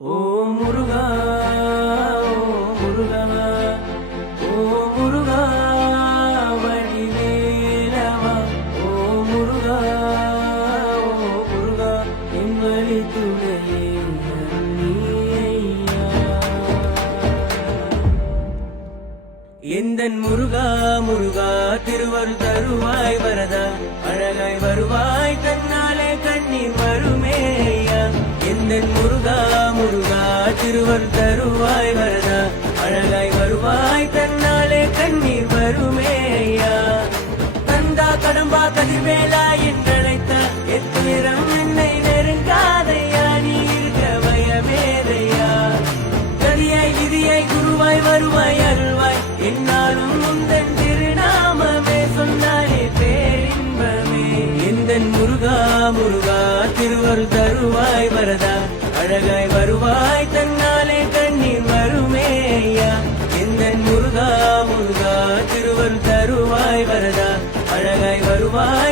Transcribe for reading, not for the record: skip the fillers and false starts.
ஓ முருகா, ஓ முருகா, ஓ முருகா வடிவேலவா, ஓ முருகா, ஓ முருகா என் வழி துணையே நீ ஐயா. எந்தன் முருகா முருகா திருவருள் தருவாய் வரதா, அழகாய் வருவாய் தன்னாலே கண்ணீர் வருமே ஐயா. எந்தன் முருகா முருகா திருவருள் தருவாய் வரதா, அழகாய் வருவாய் தன்னாலே கண்ணீர் வருமே ஐயா. கந்தா கடம்பா கதிர்வேலா என்றழைத்த எத்துயரம் என்னை நெருங்காதையா, நீ இருக்க பயமேதையா. கதியாய் விதியாய் குருவாய் வருவாய் அருள்வாய் என்னாலும் உந்தன் திருநாமமே சொன்னாலே பேரின்பமே. எந்தன் முருகா முருகா திருவருள் தருவாய் வரதா, அழகாய் வருவாய் தன்னாலே கண்ணீர் வருமே ஐயா. எந்தன் முருகா முருகா திருவருள் தருவாய் வரதா, அழகாய் வருவாய்